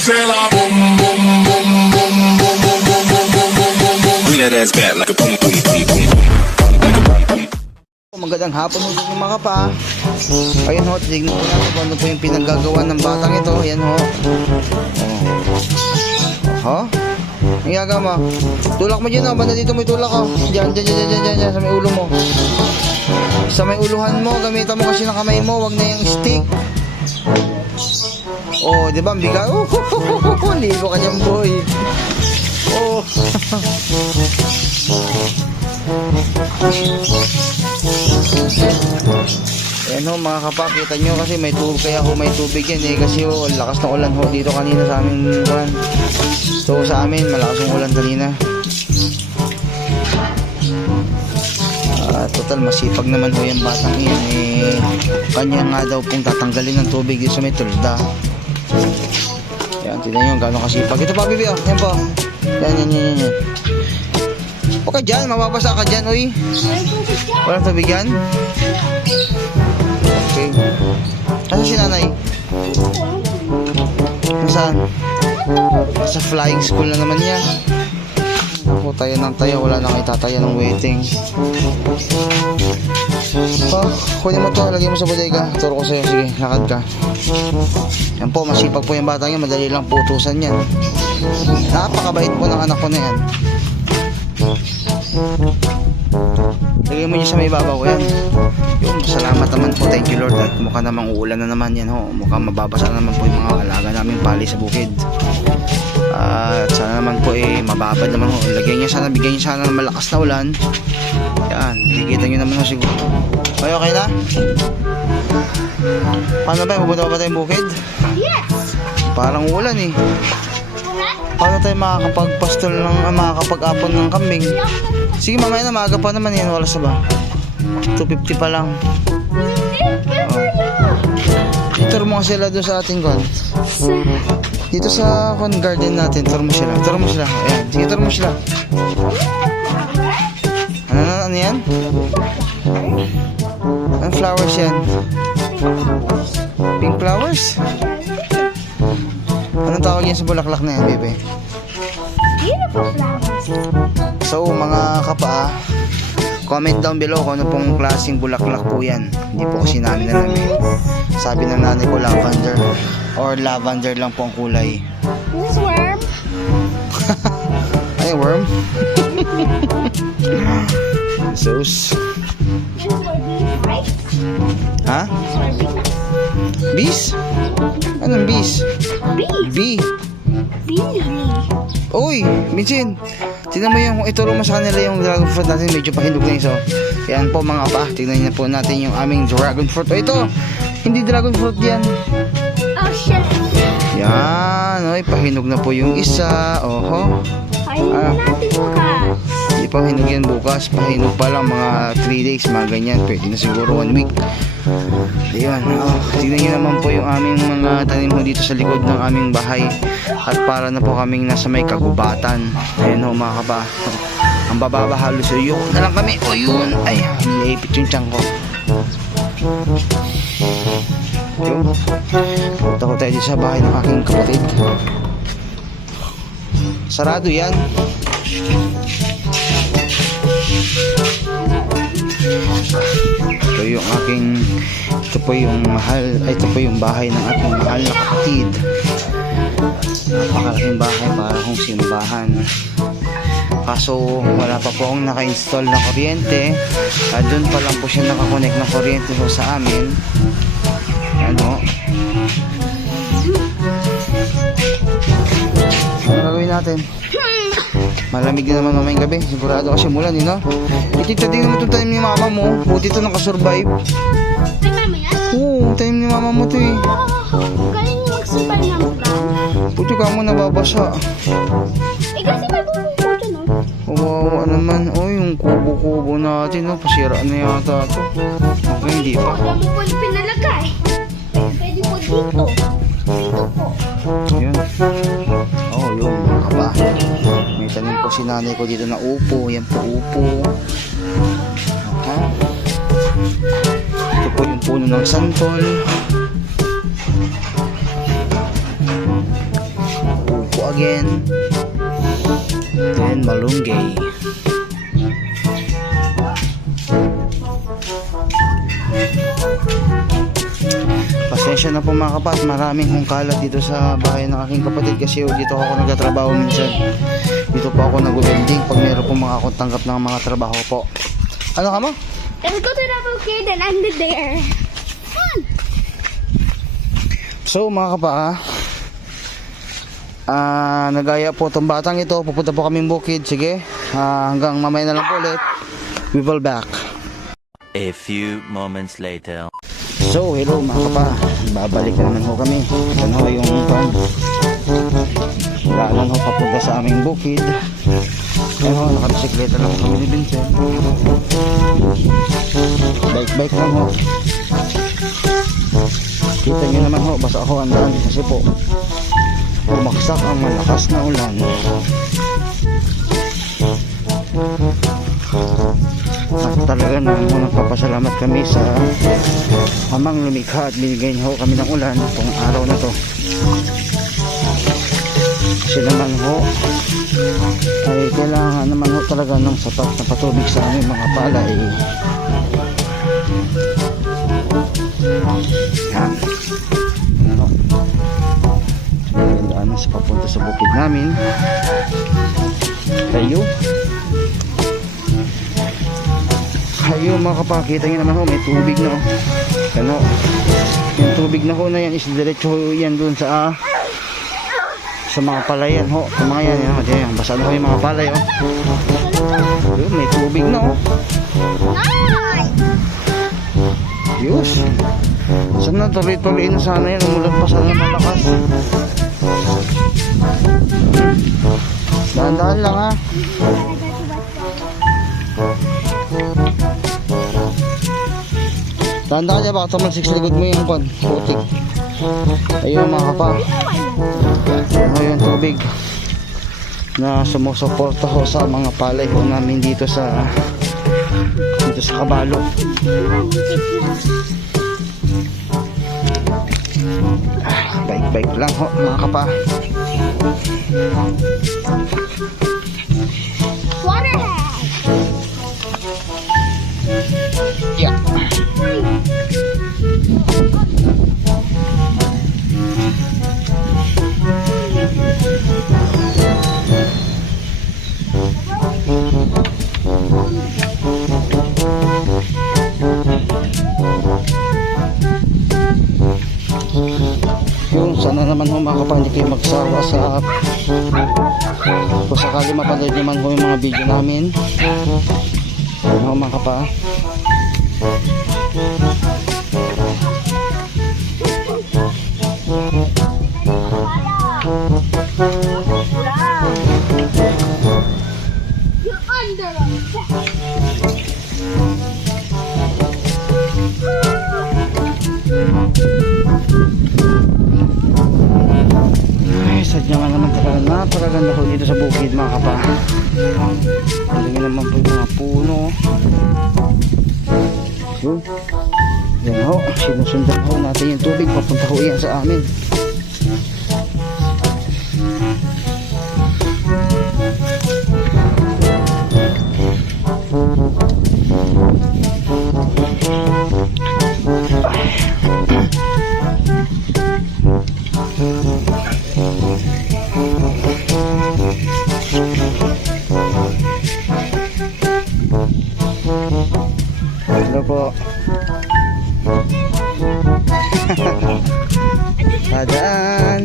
say la boom boom boom boom boom boom boom boom boom boom boom boom. Bring that ass back like a boom boom boom boom. Magandang hapon ho sa mga kapa. Ayun ho, tignan ko natin kung ano po yung pinaggagawa ng batang ito. Ayan ho. Ho? Ang gagawa mo? Tulak mo dyan ho. Banda dito mo itulak ho. Dyan, sa may ulo mo. Sa may uluhan mo. Gamitan mo kasi ng kamay mo. Wag na yung stick. Oh, di ba? Ang biga. Ligo ka dyan, boy. Oh. Ayan ho mga kapa, kita nyo kasi may tubig, kaya ho may tubig yan eh, kasi ho lakas ng ulan ho dito kanina sa aming buwan. So sa amin malakas ng ulan kanina. Total masipag naman ho yung batang yan eh, kanya nga daw pong tatanggalin ng tubig dito sa may tulda. Yan, tignan nyo gano'ng kasipag. Ito pa bibi oh, yan po. Yan. Okay dyan, mababasa ka dyan, uy. Walang tubig yan? Okay. Nasaan si nanay? Nasaan? Sa flying school na naman yan. Ako, tayo ng tayo. Wala nang itataya ng waiting. Kunin mo to, lagyan mo sa bodega. Turo ko sa'yo, sige, lakad ka. Yan po, masipag po yung bata niya. Madali lang putusan yan. Napakabait po ng anak ko na yan. Lagay mo niya sa may babaw yan. Yung salamat naman po, thank you Lord. At mukha namang uulan na naman yan ho. Mukha mababasa naman po yung mga alaga namin pali sa bukid. At sana naman po mababad naman ho. Lagyan niya sana, bigyan niya sana ng malakas na ulan. Yan, kikita nyo naman ho siguro. Okay na? Paano ba? Pupunta pa ba tayong bukid? Yes! Parang ulan eh. Paano tayo makakapagpastol ng makakapag-apon ng kambing? Sige mamaya na, maaga pa naman yan. Oras na ba? 2:50 pa lang. Ituro mo sila doon sa ating kon. Dito sa garden natin, turo mo sila. Ayan, sige turo mo sila. Ano yan? Anong flowers yan? Pink flowers? Anong tawag yan sa bulaklak na yan, bebe? Beautiful flowers. So, mga kapa, comment down below kung ano pong klaseng bulaklak po yan. Hindi po kasi namin alam eh. Sabi ng nanay ko, lavender. Or lavender lang po ang kulay. This is worm. Ay, worm? Sus. This is for bees, right? Ha? Bees? Anong bees? Bees. Bee. Bees. Uy, Vincent. Tignan mo yung, ituro mo sa kanila yung dragon fruit natin. Medyo pahinog na iso. Yan po mga pa. Tignan niyo po natin yung aming dragon fruit. O ito, hindi dragon fruit yan. Oh shit. Yan. Oy, pahinog na po yung isa. Oho. Ayun na natin bukas. Hindi pa hinog yan bukas. Pahinog pa lang mga 3 days. Mga ganyan. Pwede na siguro 1 week. Ayan, tignan nyo naman po yung aming mga tanim ho dito sa likod ng aming bahay. At para na po kaming nasa may kagubatan. Ayan ho mga kapa. Ang bababa halos yun na lang kami. O yun, ay, naipit yung tiyan ko. Yun. Punta ko tayo dito sa bahay ng aking kapatid. Sarado yan. Ito po yung bahay ng ating mahal na kapatid. Napakalaking bahay para kung simbahan. Kaso wala pa po akong naka-install na kuryente. At doon pa lang po siya nakakonect ng kuryente so sa amin. Ano gagawin natin? Malamig din naman mamayang gabi. Sigurado kasi mulan no? Itita din naman itong tanim ni mama mo. Buti ito nakasurvive. Ay, mama yan? Oo, tanim ni mama mo ito eh. Galing mo mag-survive ng brown. Buti ka mo nababasa. Eh, kasi may bubong ko dyan, no? Kawawa naman. Oh, yung kubo-kubo natin. No? Pasira na yata ito. Okay, hindi pa. Dami po yung pinalagay. Pwede po dito. Dito po. Yun. Oh, yun. Mga kapa. May tanim po si nanay ko dito na upo. Yan po upo. Ito po yung puno ng santol. again. And malunggay. Pasensya na po mga kapat, maraming hong kalat dito sa bahay ng aking kapatid kasi dito ako nagtatrabaho minsan. Dito po ako nag-welding pag meron po mga akong tanggap ng mga trabaho po. Ano ka mo? Let's go to the arcade and end it there. Fun! So mga kapa, nagaya po itong batang ito. Pupunta po kaming bukid. Sige, hanggang mamaya na lang po ulit. We will back. A few moments later. So hello mga kapa, babalik na naman ho kami. Yan ho yung daanan ho papunta sa aming bukid. Yan ho, nakabisikleta lang kami ni Vincent. Bike lang ho. Kita nyo naman ho, basta ako andaan kasi po bumaksak ang malakas na ulan. At talaga naman ho, nagpapasalamat kami sa amang lumikha at binigay niyo ho kami ng ulan itong araw na to. Kasi naman ho ay kailangan naman ho talaga ng sapat na patubig sa aming mga palay. Yan. Ano? Daanan sa papunta sa bukid namin. Kayo mga kapakita nyo naman ho, may tubig na ho. Ano? Yung tubig na ho na yan is diretso ho yan dun sa mga palayan ho. Sa mga yan, yan. Basa na ho yung mga palay ho. Yun, may tubig na ho. Yus. Sana tuloy-tuloy na sana yan. Umulan pa sana malakas. Dahan-dahan lang ha. Dahan-dahan niya baka tamal 6 likod mo yung pan. Putik. Ayun mga kapa. Ayun tubig na sumusuporta ho sa mga palay ho namin dito sa Kabalo. Bike lang ho mga kapa. Waterhead! Yeah. Yung sana naman ho mga kapa, hindi kayo magsawa sa kung sakali mapanood naman ho yung mga video namin. Ano mga kapa, You're under attack! ay sadya nga naman talaga napakaganda ho dito sa bukid mga kapa. Tingnan naman po yung mga puno. Yun. Yan ho, sinusundan ho natin yung tubig papunta ho yan sa amin. Hello po. Padaan.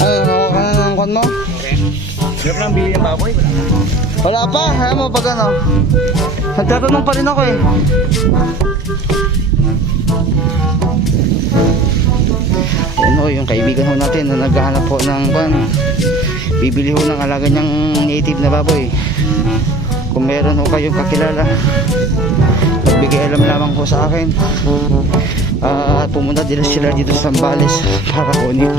Ano kon mo? Hirap lang bili ng baboy. Wala pa, ayaw mo pag ano. Nagtatanong pa rin ako eh. Ayan ho, yung kaibigan ho natin na naghahanap po ng bibili ho ng alaga niyang native na baboy. Kung meron ho kayong kakilala, pagbigay alam lamang po sa akin. Pumunta din sila dito sa Zambales para kunin.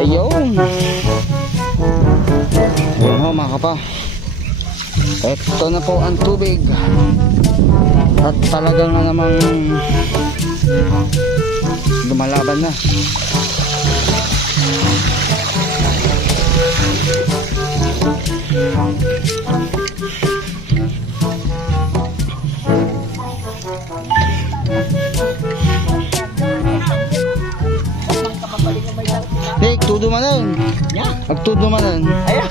Ayun. Ayun ho mga kapa. Ito na po ang tubig. At talagang na namang lumalaban na. Hey, tudo manan. Agtudo manan. Ayaw.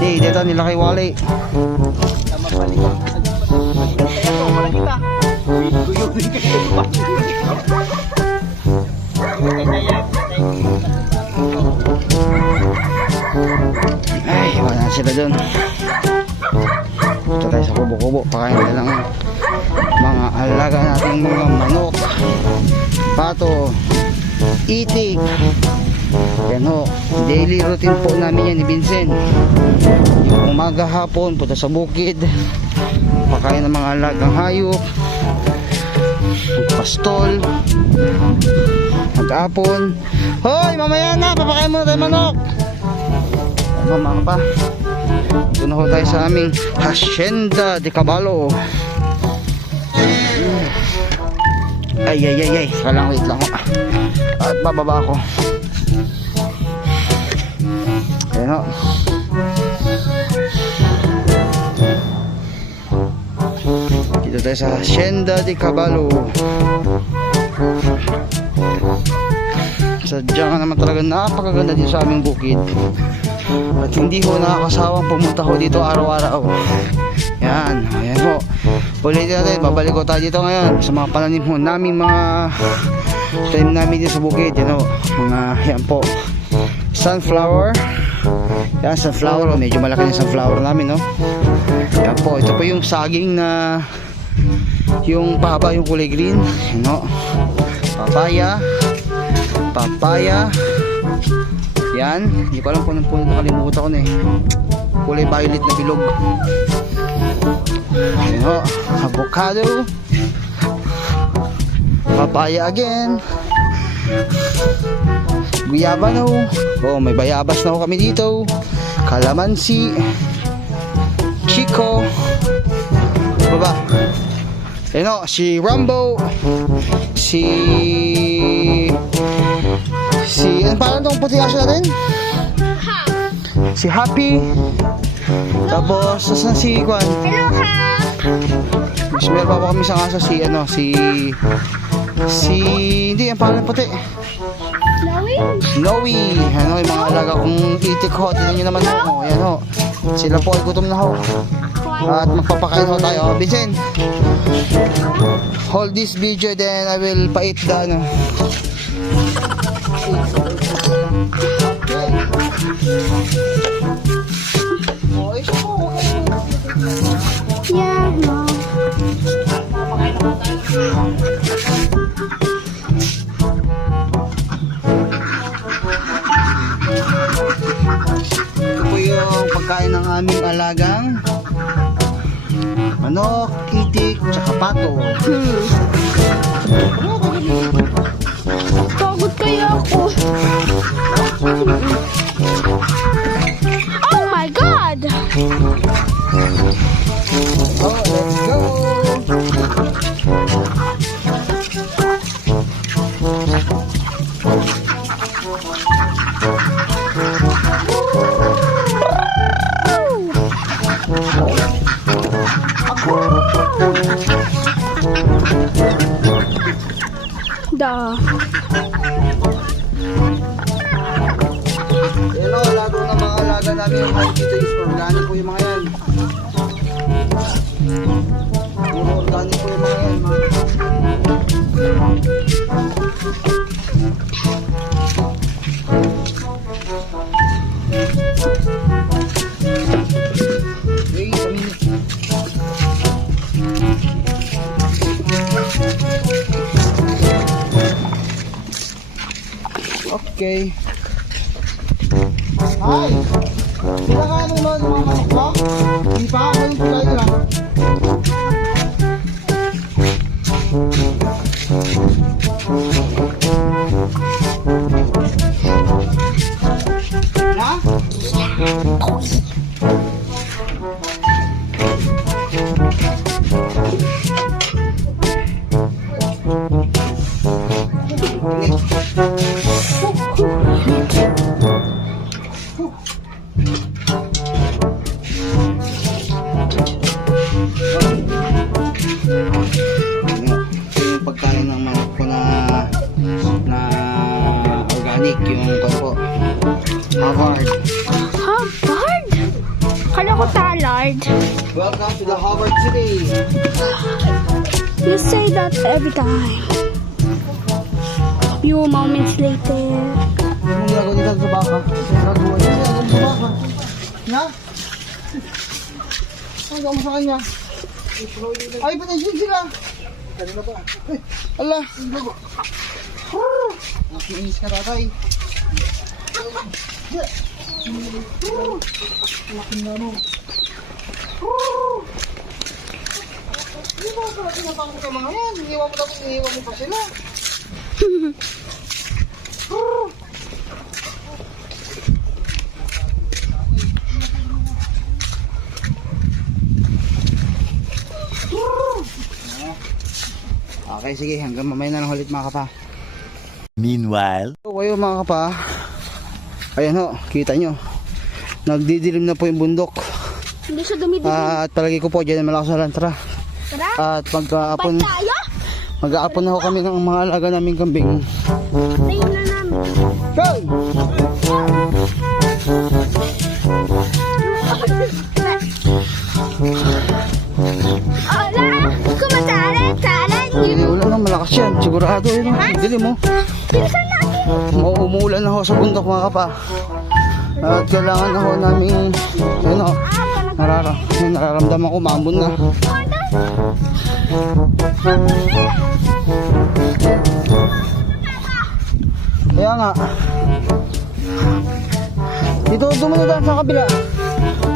Hey, dito nila kay Wally. Tama balik ako sa Kaya ko, wala kita. Guyunin kayo pa. Ay, wala na sila dun. Ito tayo sa kubo-kubo. Pakain na lang mga alaga nating mga manok, pato, itik. Yan ho, daily routine po namin yan ni Vincent. Yung umaga hapon, punta sa bukid, pakain ng mga alagang hayop, pastol, mag-apon. Hoy, mamaya na, papakain mo tayo manok. Ano mga pa, ito na ho tayo sa aming Hacienda de Caballo. Ay, kalang wait lang ho. At bababa ako. Ayan ho. Dito tayo sa Hacienda de Caballo. Sadya nga naman talaga napakaganda dito sa aming bukid. At hindi ko nakakasawang pumunta ho dito araw-araw. Yan, ayan ho. Ulitin natin, babalik ko tayo dito ngayon sa mga pananim ho namin, mga tanim namin dito sa bukid. Yan ho, mga yan po, sunflower. Yan, sunflower, medyo malaki na sunflower namin, no? Yan po, ito po yung saging na yung pahaba, yung kulay green. Yan ho, papaya. Yan, hindi ko alam kung anong puno, nakalimutan ko na eh. Kulay violet na bilog. Yan ho, avocado, papaya again, guyaba na ho. Oh, may bayabas na ho kami dito. Kalamansi, chico, baba. Yan ho, si Rambo, ano parang itong puti aso natin? Si Happy. Tapos, saan si Kwan? Hello, ha! Mas meron pa po kami isang aso, hindi, ang pangalan puti. Snowy. Ano, yung mga alaga kong itik ho. Tignan nyo naman ho. Ayan ho. Sila po ay gutom na ho. At magpapakain ho tayo. Vincent, hold this video, then I will pait the ano. Yeah, no. Ito po yung pagkain ng aming alagang manok, itik, tsaka pato. Pagod kaya ako. Oh my God! Oh, let's go! Da. Yan o, lago ng mga alaga namin yung kahit dito is organic po yung mga yan. Puro organic po yung mga yan. Wait a minute. Okay. Hi! Sila nga ano naman mga manok ba? Hindi pa ako yung tulay nila. Ito yung pagkain ng manok ko na organic, yung po. Harvard. Harvard? Kala ko Tallard. Welcome to the Harvard City. You say that every time. Few moments later. Anong gagawin nila sa baka? Anong gagawin nila sa baka? Na? Anong gagawin mo sa kanya? Ay, ba't nandiyan sila? Kanina ba? Ay, ala! Nakiinis ka, tatay. Laking na mo. Hindi ba pala tinatangko ka mga yan? Iniwan mo pa sila. Okay, sige. Hanggang mamaya na lang ulit mga kapa. Meanwhile, So, kayo mga kapa. Ayan ho, kita nyo. Nagdidilim na po yung bundok. Hindi siya dumidilim. At palagi ko po dyan malakas na lang. Tara. Tara. At mag-aapon Tayo? na ho kami ng mga alaga naming kambing. Tayo na namin. Hey! Hola! Kumatara-tara niyo. Hindi ulan na, malakas yan. Sigurado yun. Dilim mo. Bilisan natin. Umuulan na ho sa bundok mga kapa. At kailangan na ho namin ano, nararamdaman ko maambon na. Kaya nga. Dito, dumunod tayo sa kabila.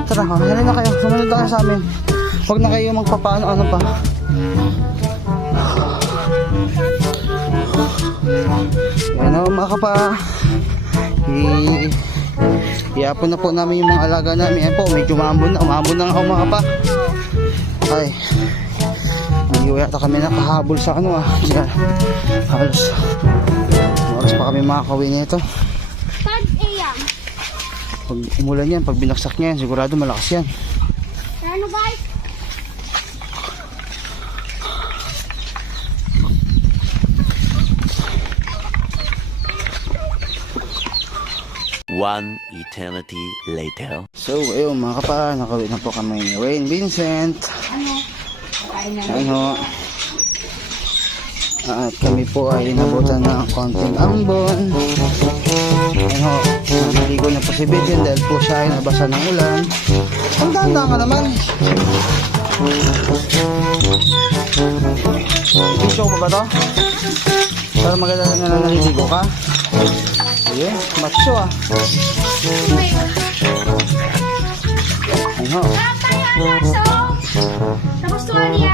Tara, halina na kayo. Sumunod tayo sa amin. Huwag na kayo magpapaano-ano pa. Yan o mga kapa. Iapon na po namin yung mga alaga namin. Ayan po, medyo umambon na nga ako mga kapa. Ay, hindi ko yata kami nakahabol sa ano Yan, halos oras pa kami makakawin nito. 5 a.m. Pag umulan yan, pag binaksak niya yan, sigurado malakas yan. Ano guys? one eternity later. So, ayun mga kapa, nakawin na po kami ni Wayne Vincent. Ano? At kami po ay nabutan ng konting ambon. Ano, naliligo na po si Bidin dahil po siya ay nabasa ng ulan. Ang ganda ka naman. Show mo ba to? Para maganda na naliligo ka? Ayun, macho Ano? Tapos tuwalya.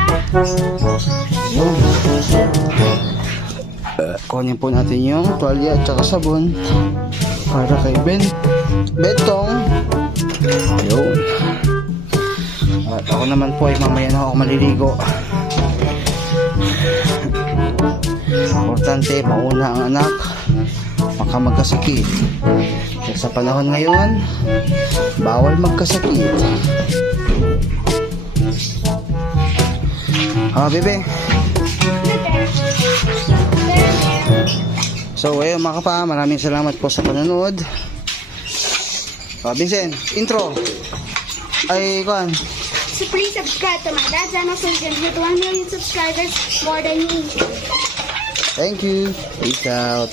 Kunin po natin yung tuwalya at saka sabon para kay Betong. Ayun. At ako naman po ay mamaya na ako maliligo. Importante, mauna ang anak, baka magkasakit. Kaya sa panahon ngayon, bawal magkasakit. Bebe. So, ayun mga kapa, maraming salamat po sa panonood. Vincent, intro. Ay, kuhan. So please subscribe to my dad's channel so you can hit 1 million subscribers more than me. Thank you. Peace out.